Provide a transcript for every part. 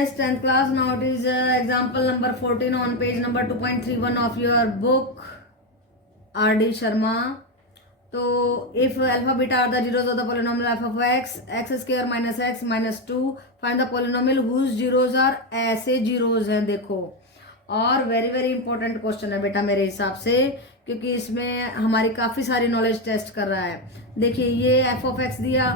Yes, 10th class. Now it is example number 14 on page number 2.31 of your book, R.D. Sharma. So, if alpha beta are the zeros of the polynomial f of x square minus 2, find the polynomial whose zeros are ऐसे zeros हैं. देखो, और very important question है बेटा मेरे हिसाब से, क्योंकि इसमें हमारी काफी सारी नॉलेज टेस्ट कर रहा है. देखिए, ये एफ ऑफ एक्स दिया,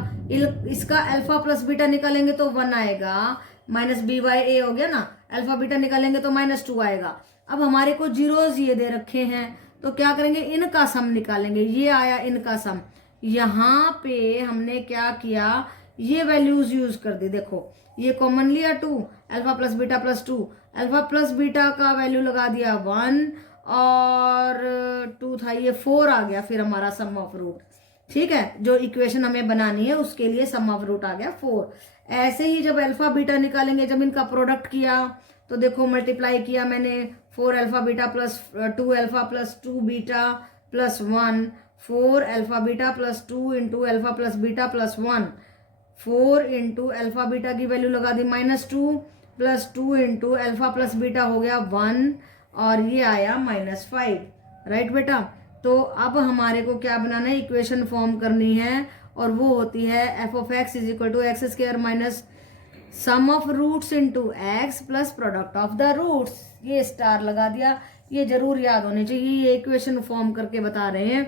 इसका अल्फा प्लस बीटा निकालेंगे तो 1 आएगा, माइनस बी बाई ए हो गया ना. अल्फा बीटा निकालेंगे तो -2 आएगा. अब हमारे को जीरोज ये दे रखे हैं, तो क्या करेंगे, इनका सम निकालेंगे. ये आया इनका सम. यहाँ पे हमने क्या किया, ये वैल्यूज यूज कर दी. देखो, ये कॉमन लिया 2, alpha plus beta plus 2, alpha plus beta का वैल्यू लगा दिया 1 और 2 था, ये 4 आ गया. फिर हमारा सम ऑफ रूट, ठीक है, जो इक्वेशन हमें बनानी है उसके लिए सम ऑफ रूट आ गया 4. ऐसे ही जब अल्फा बीटा निकालेंगे, जब इनका प्रोडक्ट किया तो देखो मल्टीप्लाई किया मैंने, 4 alpha beta plus 2 alpha plus 2 beta plus 1, 4 alpha beta plus 2 into alpha plus beta plus 1, 4 into alpha beta की वैल्यू लगा दी -2 plus 2 into alpha plus beta हो गया 1 और ये आया -5. राइट बेटा. तो अब हमारे को क्या बनाना है, इक्वेशन फॉर्म करनी है, और वो होती है f of x is equal to x square minus sum of roots into x plus product of the roots. ये स्टार लगा दिया, ये जरूर याद होनी चाहिए, ये इक्वेशन फॉर्म करके बता रहे हैं.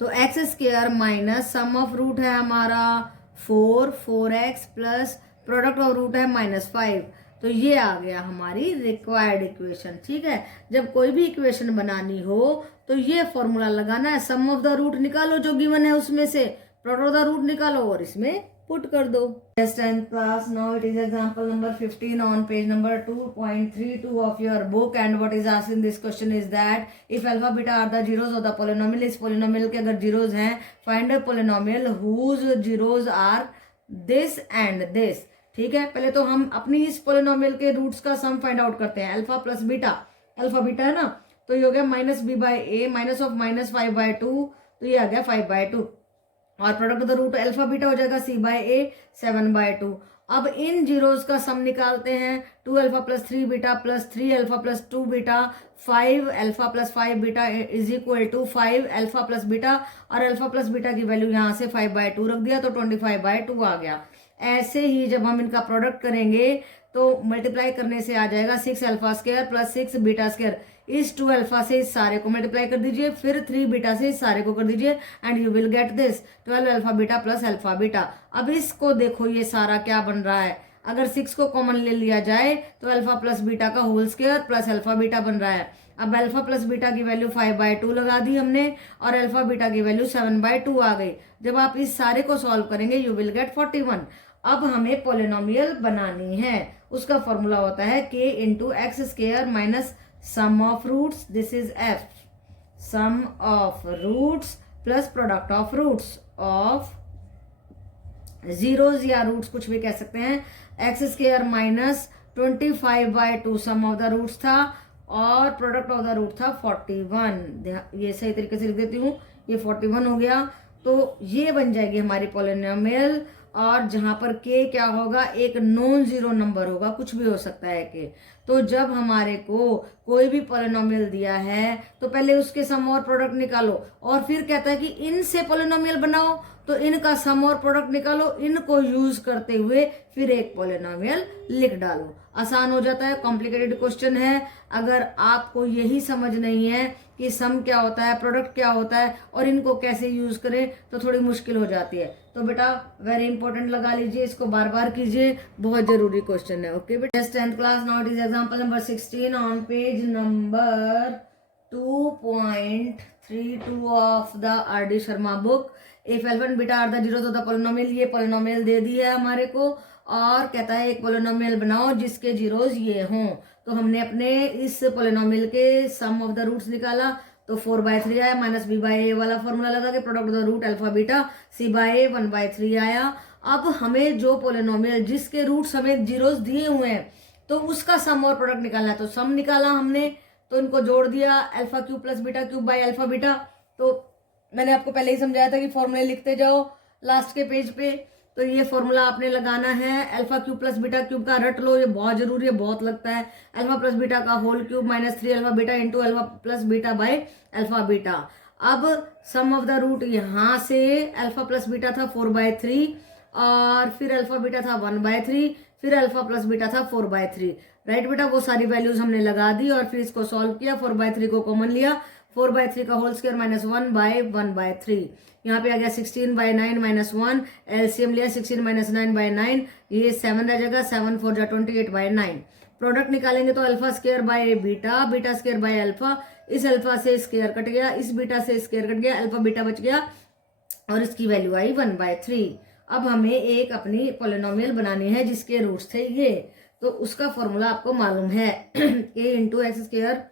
तो x square minus sum of root है हमारा 4x plus product of root है -5. तो ये आ गया हमारी रिक्वायर्ड इक्वेशन. ठीक है, जब कोई भी इक्वेशन बनानी हो तो ये फॉर्मूला लगाना है, सम ऑफ द रूट निकालो जो गिवन है उसमें से, प्रोडक्ट ऑफ द रूट निकालो और इसमें पुट कर दो. 10th class. Now it is example number 15 on page number 2.32 of your book, and what is asked in this question is that if alpha beta are the zeros of the polynomial, इस polynomial के अगर zeros हैं, find a polynomial whose zeros are this and this. ठीक है, पहले तो हम अपनी इस पोलिनोमियल के रूट्स का सम फाइंड आउट करते हैं. Alpha plus beta, alpha beta है ना, तो ये हो गया minus b by a, minus of -5/2, तो ये आ गया 5/2, और product of the root alpha beta हो जाएगा c बाई ए 7/2. अब इन जीरोस का सम निकालते हैं. 2 alpha plus 3 beta plus 3 alpha plus 2 beta, 5 alpha plus 5 beta is equal to 5 alpha plus beta, और अल्फा प्लस बीटा की वैल्यू यहाँ से 5/2 रख दिया तो 25/2 आ गया. ऐसे ही जब हम इनका प्रोडक्ट करेंगे तो मल्टीप्लाई करने से आ जाएगा 6 alpha square plus 6 beta square. इस 2 अल्फा से इस सारे को मल्टीप्लाई कर दीजिए, फिर 3 बीटा से इस सारे को कर दीजिए, and you will get this 12 alpha beta plus alpha beta. अब इसको देखो, ये सारा क्या बन रहा है, अगर 6 को कॉमन ले लिया जाए तो अल्फा प्लस बीटा का whole square plus alpha beta बन रहा है. अब अल्फा प्लस बीटा की वैल्यू 5/2 लगा दी हमने, और अल्फा बीटा की वैल्यू 7/2 आ गई. जब आप इस सारे को सॉल्व करेंगे यू विल गेट 41. अब हमें पोलिनोमियल बनानी है, उसका फॉर्मूला होता है k into x square minus sum of roots, this is f, sum of roots plus product of roots of zeros या रूट्स कुछ भी कह सकते हैं. X square minus 25/2 sum of the roots था, और प्रोडक्ट ऑफ द रूट था 41. ये सही तरीके से लिख देती हूँ, ये 41 हो गया. तो ये बन जाएगी हमारी पोलिनोमियल, और जहां पर k क्या होगा, एक नॉन जीरो नंबर होगा, कुछ भी हो सकता है k. तो जब हमारे को कोई भी पोलिनोमियल दिया है तो पहले उसके सम और प्रोडक्ट निकालो, और फिर कहता है कि इनसे पोलिनोमियल बनाओ, तो इनका सम और प्रोडक्ट निकालो, इनको यूज करते हुए फिर एक पोलिनोमियल लिख डालो. आसान हो जाता है. कॉम्प्लिकेटेड क्वेश्चन है, अगर आपको यही समझ नहीं है कि सम क्या होता है, प्रोडक्ट क्या होता है, और इनको कैसे यूज करें, तो थोड़ी मुश्किल हो जाती है. तो बेटा वेरी इंपॉर्टेंट लगा लीजिए, इसको बार बार कीजिए, बहुत जरूरी क्वेश्चन है. ओके बेटा. 10th class. Now it is example number 16 on page number 2.32 of the R.D. Sharma book. If alpha and beta are the zeros of the polynomial, ये पोलिनोमियल दे दी है हमारे को, और कहता है एक पोलिनोमियल बनाओ जिसके जीरोस ये हों. तो हमने अपने इस पोलिनोमियल के सम ऑफ द रूट्स निकाला, तो 4/3 आया, माइनस बी बाई ए वाला फॉर्मूला लगा के product of the root alpha beta c by a 1/3 आया. अब हमें जो पोलिनोमियल जिसके रूट्स हमें जीरोस दिए हुए हैं, तो उसका सम और प्रोडक्ट निकालना है. तो सम निकाला हमने, तो इनको जोड़ दिया, alpha cube plus beta cube by alpha beta. तो मैंने आपको पहले ही समझाया था कि फॉर्मूले लिखते जाओ लास्ट के पेज पे. तो ये फॉर्मूला आपने लगाना है alpha cube plus beta cube का, रट लो, ये बहुत जरूरी है, बहुत लगता है। अल्फा प्लस बीटा का whole cube minus 3 alpha beta into alpha plus beta by alpha beta. अब सम ऑफ द रूट, यहाँ से अल्फा प्लस बीटा था 4/3 और फिर अल्फा बीटा था 1/3, फिर अल्फा प्लस बीटा था 4/3। राइट बेटा, वो सारी वैल्यूज हमने लगा दी और फिर इसको सॉल्व किया, 4/3 को कॉमन लिया, 4/3 का होल स्क्वायर माइनस 1/1/3। यहाँ पे आ गया 16/9 माइनस 1, एलसीएम लिया 16 माइनस 9/9, ये 7 रह जाएगा, 7 4 जा 28/9। प्रोडक्ट निकालेंगे तो alpha square by beta, beta square by alpha, इस अल्फा से स्क्वायर कट गया, इस बीटा से स्क्वायर कट गया, अल्फा बीटा बच गया और इसकी वैल्यू आई 1/3। अब हमें एक अपनी पॉलिनोमियल बनानी है जिसके रूट्स थे ये, तो उसका फॉर्मूला आपको मालूम है k into x square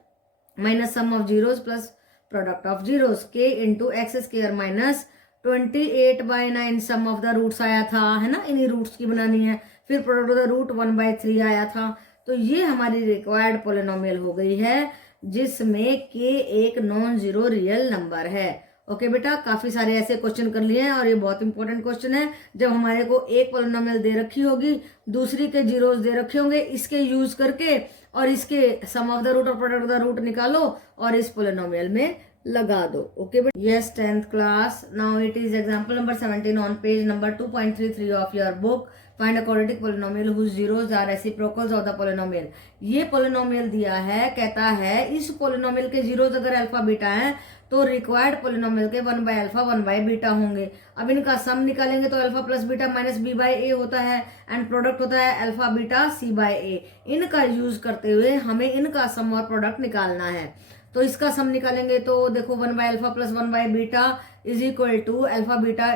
minus sum of zeros plus product of zeros, k into x square minus 28/9 sum of the roots आया था, है ना, इन्हीं रूट्स की बनानी है। फिर प्रोडक्ट ऑफ द रूट 1/3 आया था। तो ये हमारी रिक्वायर्ड पॉलिनोमियल हो गई है जिसमें k एक नॉन जीरो रियल नंबर है। ओके बेटा, काफी सारे ऐसे क्वेश्चन कर लिए हैं और ये बहुत इंपॉर्टेंट क्वेश्चन है। जब हमारे को एक पॉलिनोमियल दे रखी होगी, दूसरी के जीरोस दे रखे होंगे, इसके यूज करके और इसके सम ऑफ द रूट और प्रोडक्ट ऑफ द रूट निकालो और इस पॉलिनोमियल में लगा दो। ओके बेटा, yes 10th class, now it is example number 17 on page number 2.33 of your book. Find a quadratic polynomial whose zeros are reciprocals of the polynomial. ये polynomial दिया है, कहता है इस पॉलिनोमियल के जीरोस अगर अल्फा बीटा है तो रिक्वायर्ड पॉलिनोमियल के 1/अल्फा 1/बीटा होंगे। अब इनका सम निकालेंगे तो alpha plus beta minus b/a होता है एंड प्रोडक्ट होता है अल्फा बीटा c/a। इनका यूज करते हुए हमें इनका सम और प्रोडक्ट निकालना है। तो इसका सम निकालेंगे तो देखो 1/अल्फा प्लस 1/बीटा is equal to alpha beta,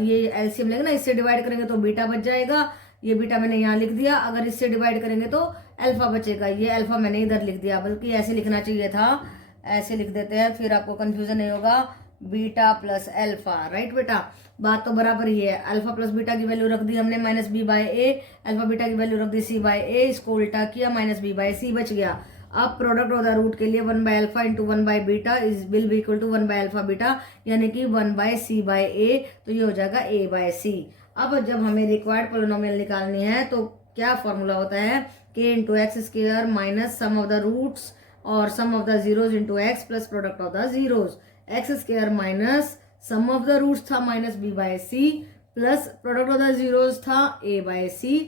ये एलसीएम लेंगे ना, इससे डिवाइड करेंगे तो बीटा बच जाएगा, ये बीटा मैंने यहाँ लिख दिया। अगर इससे डिवाइड करेंगे तो अल्फा बचेगा, ये अल्फा मैंने इधर लिख दिया, बल्कि ऐसे लिखना चाहिए था, ऐसे लिख देते हैं, फिर आपको कंफ्यूजन नहीं होगा, बीटा प्लस अल्फा। राइट बेटा, बात तो बराबर ही है। अल्फा प्लस बीटा की वैल्यू रख दी हमने माइनस b/a, अल्फा बीटा की वैल्यू रख दी c/a, इसको उल्टा किया माइनस b/c बच गया। अब प्रोडक्ट ऑफ द रूट के लिए 1/अल्फा इंटू 1/बीटा is will be equal to 1/अल्फा बीटा, यानी कि 1/c/a, तो ये हो जाएगा a/c। अब जब हमें रिक्वायर्ड पॉलिनोमियल निकालनी है तो क्या फॉर्मूला होता है, k into x square minus sum of the roots और sum of the zeros into x plus product of the zeros. X square minus sum of the roots था minus b/c plus product of the zeros था a/c।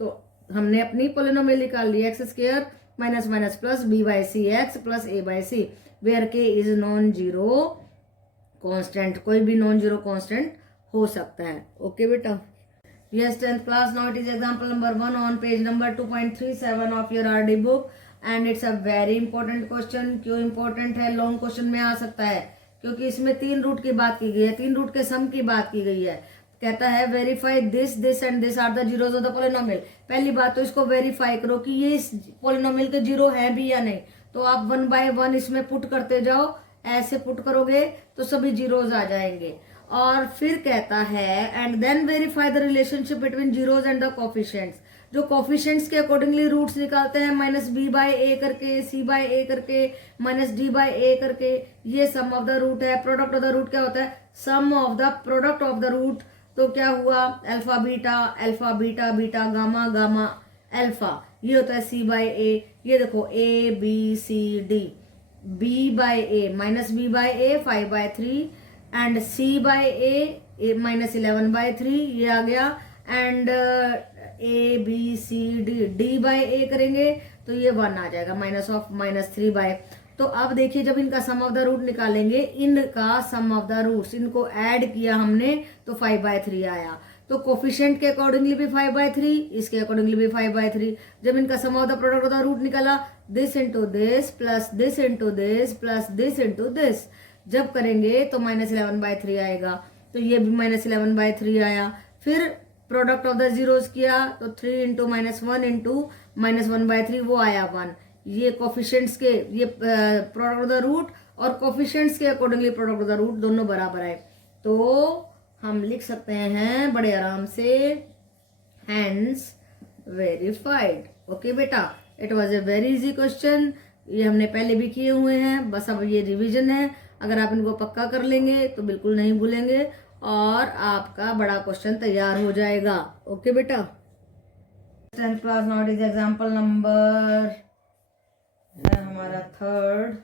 तो हमने अपनी polynomial निकाल ली, x square minus minus plus b/c x plus a/c, where k is non zero constant, कोई भी non zero constant हो सकता है। ओके बेटा, yes 10th class, now it is example number 1 on page number 2.37 of your RD book and it's a very important question. क्यों important है, long question में आ सकता है क्योंकि इसमें 3 रूट की बात की गई है, 3 रूट के सम की बात की गई है। कहता है verify this this and this are the zeros of the polynomial. पहली बात तो इसको वेरीफाई करो कि ये इस पॉलिनोमियल के जीरो है भी या नहीं। तो आप 1/1 इसमें पुट करते जाओ, ऐसे पुट करोगे तो सभी जीरोस आ जाएंगे। और फिर कहता है and then verify the relationship between zeros and the coefficients. जो कोफिशिएंट्स के अकॉर्डिंगली रूट्स निकालते हैं, माइनस b/a करके, c/a करके, माइनस d/a करके, ये सम ऑफ द रूट है। प्रोडक्ट ऑफ द रूट क्या होता है, sum of the product of the root. तो क्या हुआ, alpha beta beta gamma gamma alpha, ये होता है c/a। ये देखो a b c d, b/a minus b/a 5/3 and c/a minus 11/3, ये आ गया। And a b c d, d/a करेंगे तो ये 1 आ जाएगा, माइनस ऑफ माइनस 3/। तो अब देखिए जब इनका सम ऑफ द रूट निकालेंगे, इनका सम ऑफ द रूट्स, इनको ऐड किया हमने तो 5/3 आया। तो कोफिशिएंट के अकॉर्डिंगली भी 5/3, इसके अकॉर्डिंगली भी 5/3। जब इनका sum of the product of the root निकाला, this into this plus this into this plus this into this, जब करेंगे तो माइनस 11/3 आएगा। तो ये भी माइनस 11/3 आया। फिर प्रोडक्ट ऑफ द जीरोस किया तो 3 इंटू माइनस 1 इंटू माइनस 1/3, वो आया 1। ये कोफिशिएंट्स के, ये प्रोडक्ट ऑफ द रूट और कोफिशिएंट्स के accordingly product of the root दोनों बराबर आए। तो हम लिख सकते हैं बड़े आराम से, हैंस वेरीफाइड। ओके बेटा, it was a very easy question, ये हमने पहले भी किए हुए हैं, बस अब ये रिवीजन है। अगर आप इनको पक्का कर लेंगे तो बिल्कुल नहीं भूलेंगे और आपका बड़ा क्वेश्चन तैयार हो जाएगा। ओके बेटा, 10th class not is example number है हमारा third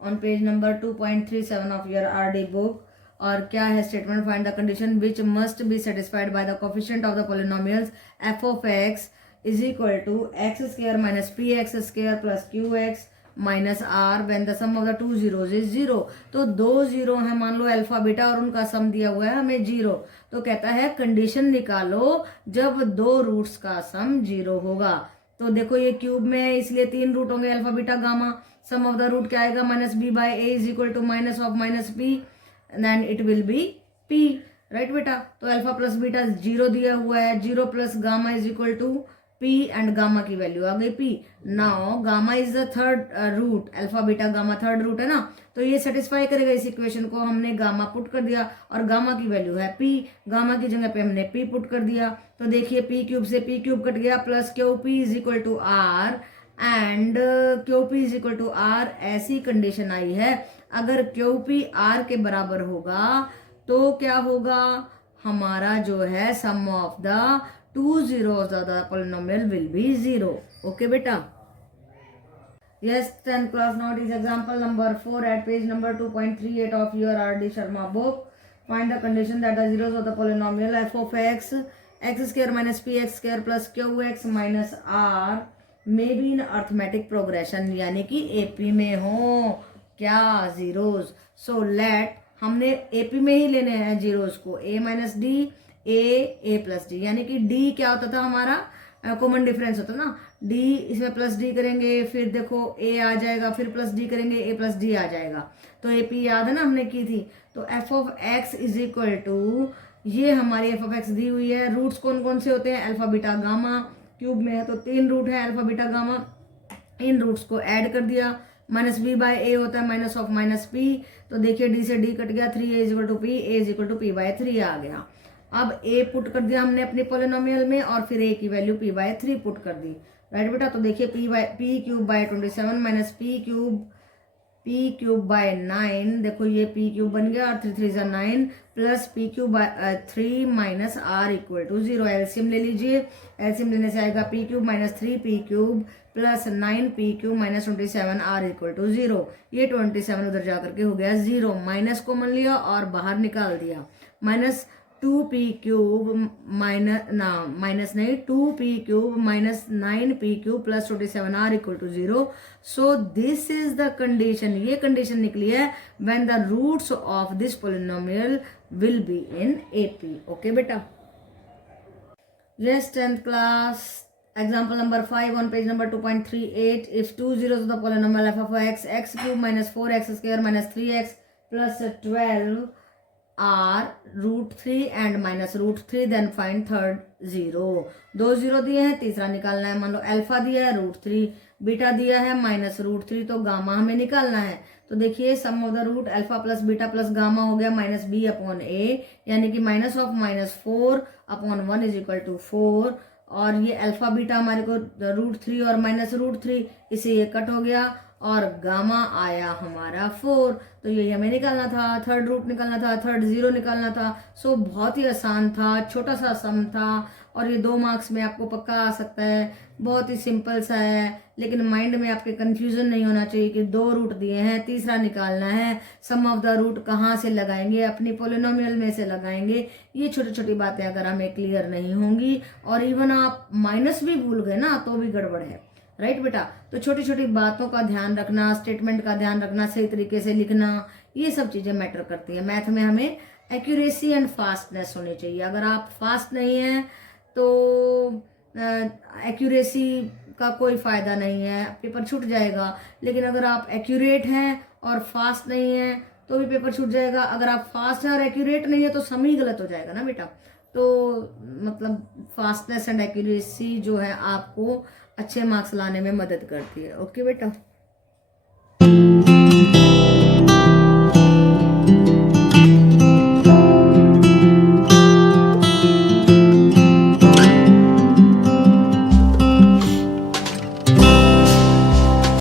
on page number 2.37 of your RD book. और क्या है statement? Find the condition which must be satisfied by the coefficient of the polynomials f of x is equal to x square minus p x square plus q x minus r when the sum of the two zeros is zero. तो दो zero है, मान लो alpha beta, और उनका सम दिया हुआ है हमें जीरो। तो कहता है कंडीशन निकालो जब दो रूट्स का सम जीरो होगा। तो देखो ये क्यूब में है इसलिए तीन रूट होंगे alpha beta gamma. Sum of the root क्या आएगा? Minus b by a is equal to minus of minus p, then it will be p. Right बेटा, तो अल्फा प्लस बीटा जीरो दिया हुआ है, zero plus gamma is equal to p and gamma की value आ गई p. Now gamma is the third root, alpha beta gamma third root है ना, तो ये सेटिस्फाई करेगा इस इक्वेशन को। हमने गामा पुट कर दिया और गामा की वैल्यू है पी, गामा की जगह पे हमने पी पुट कर दिया। तो देखिए पी क्यूब से पी क्यूब कट गया, plus q p is equal to r and q p is equal to r. ऐसी कंडीशन आई है अगर क्यू पी आर के बराबर होगा तो क्या होगा? हमारा जो है sum of the two zeros of the polynomial will be zero. Okay beta? Yes, 10th class note is example number 4 at page number 2.38 of your R.D. Sharma book. Find the condition that the zeros of the polynomial f of x, x square minus px square plus qx minus r may be in arithmetic progression, यानी कि AP में हो क्या zeros. So let, हमने AP में ही लेने हैं zeros को, a minus D A plus D, यानी कि डी क्या होता था हमारा कॉमन डिफरेंस होता ना, डी इसमें प्लस डी करेंगे, फिर देखो ए आ जाएगा, फिर प्लस डी करेंगे, ए प्लस डी आ जाएगा। तो ए पी याद है ना हमने की थी। तो f of x is equal to, ये हमारी एफ ऑफ एक्स दी हुई है। रूट्स कौन कौन से होते हैं? अल्फा बीटा गामा, क्यूब में है तो तीन रूट है अल्फा बीटा गामा, इन रूट्स को ऐड कर दिया। माइनस बी बाय ए होता है माइनस ऑफ माइनस पी, तो देखिए डी से डी कट गया, 3a is equal to p, a is equal to p by 3 आ गया। अब a पुट कर दिया हमने अपने पॉलिनोमियल में और फिर a की वैल्यू p बाय 3 पुट कर दी। राइट बेटा, तो देखिए p cube bye 27 minus p cube bye 9, देखो ये p क्यूब बन गया और 3 3 जा 9 plus p cube by 3 minus r equal to 0। LCM ले लीजिए, एलसीएम लेने से आएगा p cube minus 3p cube plus 9p cube minus 27 r equal to 0। ये 27 उधर जाकर के हो गया 0, माइनस कॉमन लिया और बाहर निकाल दिया। माइनस 2p क्यूब माइनस नहीं 2p cube minus 9p cube plus 27r equal to 0। So this is the condition, ये कंडीशन निकली है when the roots of this polynomial will be in AP। Okay बेटा? Yes, 10th class example number 5 on page number 2.38, if two zeros of the polynomial f of x, x cube minus 4x square minus 3x plus 12 are root 3 and minus root 3, then find third zero। दो zero दिए हैं, तीसरा निकालना है। मान लो alpha दिया है root 3, beta दिया है माइनस रूट 3, तो गामा हमें निकालना है। तो देखिए sum of the root alpha plus beta plus gamma हो गया माइनस बी अपॉन ए, यानी कि minus of minus 4 upon 1 is equal to 4। और ये अल्फा बीटा हमारे को रूट 3 और माइनस रूट 3, इसे ये कट हो गया और गामा आया हमारा 4। तो ये हमें निकालना था, थर्ड रूट निकालना था, थर्ड जीरो निकालना था। सो बहुत ही आसान था, छोटा सा सम था और ये 2 मार्क्स में आपको पक्का आ सकता है। बहुत ही सिंपल सा है, लेकिन माइंड में आपके कंफ्यूजन नहीं होना चाहिए कि 2 रूट दिए हैं, तीसरा निकालना है। सम ऑफ द रूट कहाँ से लगाएंगे? अपनी पॉलिनोमियल में से लगाएंगे। ये छोटी छोटी बातें अगर हमें क्लियर नहीं होंगी और इवन आप माइनस भी भूल गए ना तो भी गड़बड़ है। राइट बेटा, तो छोटी छोटी बातों का ध्यान रखना, स्टेटमेंट का ध्यान रखना, सही तरीके से लिखना, ये सब चीजें मैटर करती है। मैथ में हमें एक्यूरेसी एंड फास्टनेस होनी चाहिए। अगर आप फास्ट नहीं हैं तो एक्यूरेसी का कोई फायदा नहीं है, पेपर छूट जाएगा। लेकिन अगर आप एक्यूरेट हैं और फास्ट नहीं हैं तो भी पेपर छूट जाएगा। अगर आप फास्ट हैं और एक्यूरेट नहीं है तो सम ही गलत हो जाएगा ना बेटा। तो मतलब फास्टनेस एंड एक्यूरेसी जो है आपको अच्छे मार्क्स लाने में मदद करती है। ओके बेटा?